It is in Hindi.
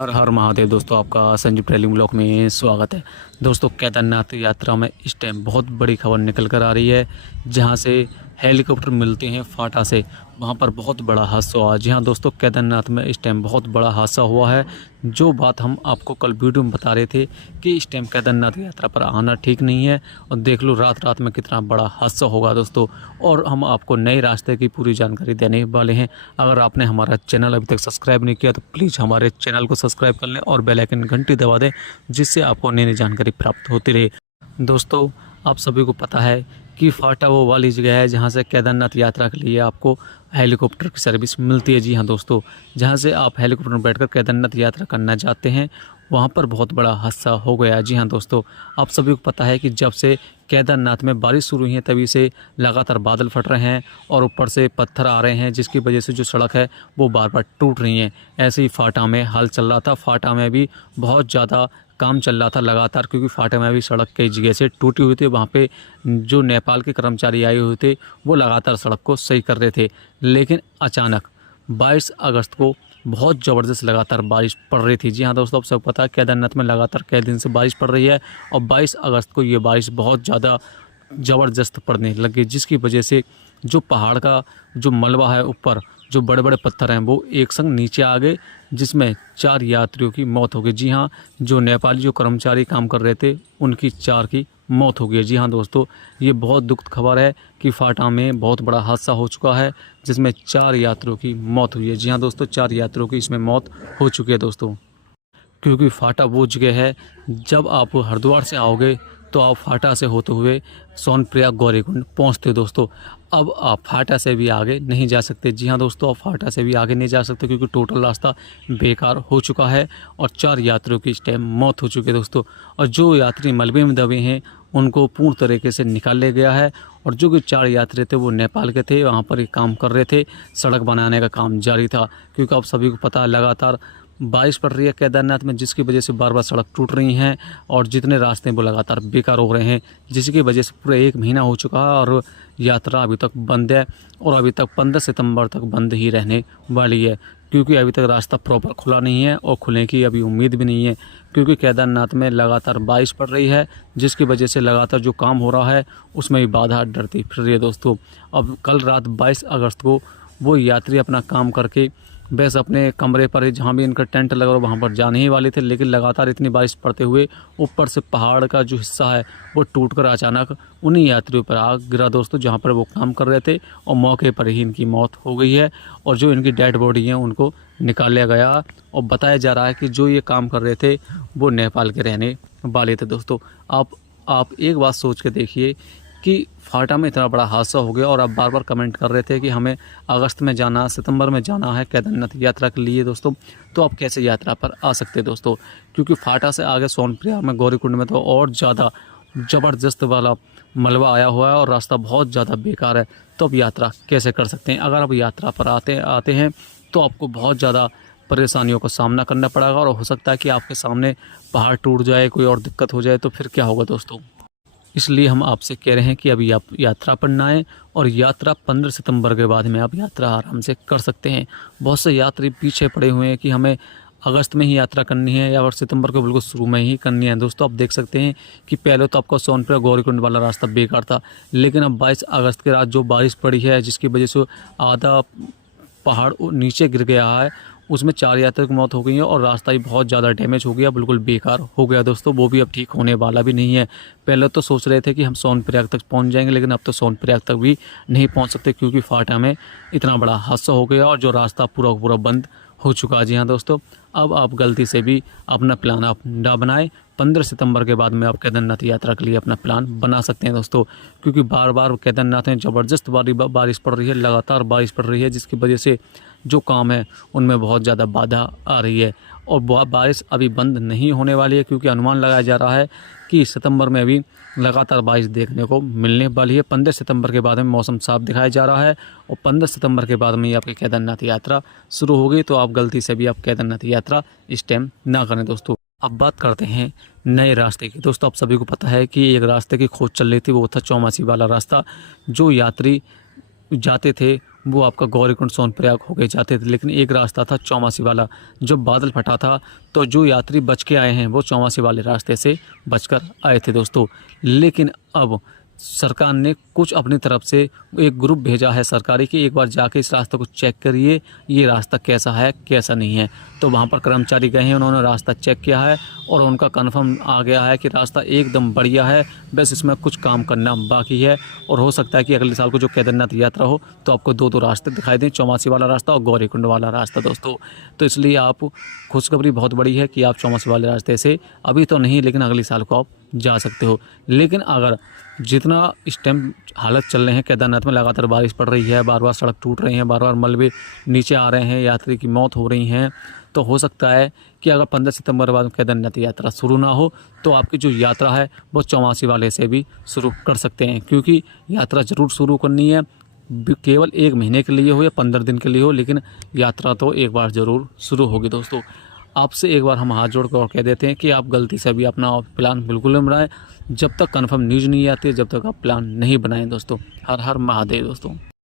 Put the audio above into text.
हर हर महादेव दोस्तों, आपका संजीव ट्रेवलिंग ब्लॉग में स्वागत है। दोस्तों, केदारनाथ यात्रा में इस टाइम बहुत बड़ी खबर निकल कर आ रही है, जहां से हेलीकॉप्टर मिलते हैं फाटा से। वहां पर बहुत बड़ा हादसा हुआ। जी हाँ दोस्तों, केदारनाथ में इस टाइम बहुत बड़ा हादसा हुआ है। जो बात हम आपको कल वीडियो में बता रहे थे कि इस टाइम केदारनाथ यात्रा पर आना ठीक नहीं है, और देख लो रात रात में कितना बड़ा हादसा होगा दोस्तों। और हम आपको नए रास्ते की पूरी जानकारी देने वाले हैं। अगर आपने हमारा चैनल अभी तक सब्सक्राइब नहीं किया तो प्लीज़ हमारे चैनल को सब्सक्राइब कर लें और बेल आइकन घंटी दबा दें, जिससे आपको नई नई जानकारी प्राप्त होती रहे। दोस्तों, आप सभी को पता है कि फाटा वो वाली जगह है जहां से केदारनाथ यात्रा के लिए आपको हेलीकॉप्टर की सर्विस मिलती है। जी हाँ दोस्तों, जहां से आप हेलीकॉप्टर में बैठकर केदारनाथ यात्रा करना चाहते हैं, वहां पर बहुत बड़ा हादसा हो गया। जी हाँ दोस्तों, आप सभी को पता है कि जब से केदारनाथ में बारिश शुरू हुई है तभी से लगातार बादल फट रहे हैं और ऊपर से पत्थर आ रहे हैं, जिसकी वजह से जो सड़क है वो बार बार टूट रही है। ऐसे ही फाटा में हाल चल रहा था। फाटा में भी बहुत ज़्यादा काम चल रहा था लगातार, क्योंकि फाटा में भी सड़क कई जगह से टूटी हुई थी। वहाँ पे जो नेपाल के कर्मचारी आए हुए थे वो लगातार सड़क को सही कर रहे थे। लेकिन अचानक 22 अगस्त को बहुत ज़बरदस्त लगातार बारिश पड़ रही थी। जी हाँ दोस्तों, आप सब पता है केदारनाथ में लगातार कई दिन से बारिश पड़ रही है, और 22 अगस्त को ये बारिश बहुत ज़्यादा ज़बरदस्त पड़ने लगी, जिसकी वजह से जो पहाड़ का जो मलबा है, ऊपर जो बड़े बड़े पत्थर हैं वो एक संग नीचे आ गए, जिसमें 4 यात्रियों की मौत हो गई। जी हाँ, जो नेपाली जो कर्मचारी काम कर रहे थे उनकी 4 की मौत हो गई। जी हाँ दोस्तों, ये बहुत दुखद खबर है कि फाटा में बहुत बड़ा हादसा हो चुका है, जिसमें 4 यात्रियों की मौत हुई है। जी हाँ दोस्तों, 4 यात्रियों की इसमें मौत हो चुकी है दोस्तों। क्योंकि फाटा वो जगह है, जब आप हरिद्वार से आओगे तो आप फाटा से होते हुए सोनप्रयाग गौरीकुंड पहुंचते हो दोस्तों। अब आप फाटा से भी आगे नहीं जा सकते। जी हाँ दोस्तों, आप फाटा से भी आगे नहीं जा सकते, क्योंकि टोटल रास्ता बेकार हो चुका है और 4 यात्रियों की इस टाइम मौत हो चुकी है दोस्तों। और जो यात्री मलबे में दबे हैं उनको पूर्ण तरीके से निकाल लिया गया है। और जो कि 4 यात्री थे वो नेपाल के थे, वहाँ पर काम कर रहे थे, सड़क बनाने का काम जारी था। क्योंकि आप सभी को पता है लगातार बारिश पड़ रही है केदारनाथ में, जिसकी वजह से बार बार सड़क टूट रही हैं और जितने रास्ते हैं वो लगातार बेकार हो रहे हैं, जिसकी वजह से पूरा 1 महीना हो चुका है और यात्रा अभी तक बंद है। और अभी तक 15 सितंबर तक बंद ही रहने वाली है, क्योंकि अभी तक रास्ता प्रॉपर खुला नहीं है और खुलने की अभी उम्मीद भी नहीं है, क्योंकि केदारनाथ में लगातार बारिश पड़ रही है, जिसकी वजह से लगातार जो काम हो रहा है उसमें भी बाधा डरती फिर रही है दोस्तों। अब कल रात 22 अगस्त को वो यात्री अपना काम करके बस अपने कमरे पर जहाँ भी इनका टेंट लगा और वहाँ पर जाने ही वाले थे, लेकिन लगातार इतनी बारिश पड़ते हुए ऊपर से पहाड़ का जो हिस्सा है वो टूटकर अचानक उन्हीं यात्रियों पर आ गिरा दोस्तों, जहाँ पर वो काम कर रहे थे, और मौके पर ही इनकी मौत हो गई है। और जो इनकी डेड बॉडी है उनको निकाल लिया गया, और बताया जा रहा है कि जो ये काम कर रहे थे वो नेपाल के रहने वाले थे दोस्तों। आप एक बात सोच के देखिए कि फाटा में इतना बड़ा हादसा हो गया, और आप बार बार कमेंट कर रहे थे कि हमें अगस्त में जाना, सितंबर में जाना है केदारनाथ यात्रा के लिए दोस्तों, तो आप कैसे यात्रा पर आ सकते हैं दोस्तों। क्योंकि फाटा से आगे सोनप्रयाग में गौरीकुंड में तो और ज़्यादा ज़बरदस्त वाला मलबा आया हुआ है और रास्ता बहुत ज़्यादा बेकार है, तो आप यात्रा कैसे कर सकते हैं। अगर आप यात्रा पर आते हैं तो आपको बहुत ज़्यादा परेशानियों का सामना करना पड़ेगा, और हो सकता है कि आपके सामने पहाड़ टूट जाए, कोई और दिक्कत हो जाए, तो फिर क्या होगा दोस्तों। इसलिए हम आपसे कह रहे हैं कि अभी आप यात्रा पर ना आएँ, और यात्रा 15 सितंबर के बाद में आप यात्रा आराम से कर सकते हैं। बहुत से यात्री पीछे पड़े हुए हैं कि हमें अगस्त में ही यात्रा करनी है या और सितंबर को बिल्कुल शुरू में ही करनी है दोस्तों। आप देख सकते हैं कि पहले तो आपका सोनप्रयाग गौरीकुंड वाला रास्ता बेकार था, लेकिन अब 22 अगस्त के रात जो बारिश पड़ी है, जिसकी वजह से आधा पहाड़ नीचे गिर गया है, उसमें 4 यात्रियों की मौत हो गई है और रास्ता भी बहुत ज़्यादा डैमेज हो गया, बिल्कुल बेकार हो गया दोस्तों। वो भी अब ठीक होने वाला भी नहीं है। पहले तो सोच रहे थे कि हम सोनप्रयाग तक पहुंच जाएंगे, लेकिन अब तो सोनप्रयाग तक भी नहीं पहुंच सकते, क्योंकि फाटा में इतना बड़ा हादसा हो गया और जो रास्ता पूरा पूरा बंद हो चुका है। जी हाँ दोस्तों, अब आप गलती से भी अपना प्लान आप ना बनाएं। 15 सितंबर के बाद में आप केदारनाथ यात्रा के लिए अपना प्लान बना सकते हैं दोस्तों, क्योंकि बार बार केदारनाथ में ज़बरदस्त बारिश पड़ रही है, लगातार बारिश पड़ रही है, जिसकी वजह से जो काम है उनमें बहुत ज़्यादा बाधा आ रही है। और बारिश अभी बंद नहीं होने वाली है, क्योंकि अनुमान लगाया जा रहा है कि सितंबर में भी लगातार बारिश देखने को मिलने वाली है। 15 सितंबर के बाद में मौसम साफ दिखाया जा रहा है, और 15 सितंबर के बाद में ही आपकी केदारनाथ यात्रा शुरू होगी, तो आप गलती से भी आप केदारनाथ यात्रा इस टाइम ना करें दोस्तों। अब बात करते हैं नए रास्ते की। दोस्तों, आप सभी को पता है कि एक रास्ते की खोज चल रही थी, वो था चौमासी वाला रास्ता। जो यात्री जाते थे वो आपका गौरीकुंड सोनप्रयाग होके जाते थे, लेकिन एक रास्ता था चौमासी वाला। जब बादल फटा था तो जो यात्री बच के आए हैं वो चौमासी वाले रास्ते से बचकर आए थे दोस्तों। लेकिन अब सरकार ने कुछ अपनी तरफ से एक ग्रुप भेजा है सरकारी कि एक बार जाके इस रास्ते को चेक करिए, ये रास्ता कैसा है कैसा नहीं है। तो वहाँ पर कर्मचारी गए हैं, उन्होंने रास्ता चेक किया है और उनका कन्फर्म आ गया है कि रास्ता एकदम बढ़िया है, बस इसमें कुछ काम करना बाकी है। और हो सकता है कि अगले साल को जो केदारनाथ यात्रा हो तो आपको दो रास्ते दिखाई दें, चौमासी वाला रास्ता और गौरीकुंड वाला रास्ता दोस्तों। तो इसलिए आप खुशखबरी बहुत बड़ी है कि आप चौमासी वाले रास्ते से अभी तो नहीं लेकिन अगले साल को आप जा सकते हो। लेकिन अगर जितना इस टाइम हालत चल रहे हैं केदारनाथ में, लगातार बारिश पड़ रही है, बार बार सड़क टूट रही हैं, बार बार मलबे नीचे आ रहे हैं, यात्री की मौत हो रही हैं, तो हो सकता है कि अगर 15 सितंबर बाद केदारनाथ यात्रा शुरू ना हो तो आपकी जो यात्रा है वो चौमासी वाले से भी शुरू कर सकते हैं। क्योंकि यात्रा ज़रूर शुरू करनी है, केवल 1 महीने के लिए हो या 15 दिन के लिए हो, लेकिन यात्रा तो एक बार ज़रूर शुरू होगी दोस्तों। आपसे एक बार हम हाथ जोड़ कर और कह देते हैं कि आप गलती से भी अपना प्लान बिल्कुल न बनाएं, जब तक कंफर्म न्यूज़ नहीं आती है, जब तक आप प्लान नहीं बनाएं दोस्तों। हर हर महादेव दोस्तों।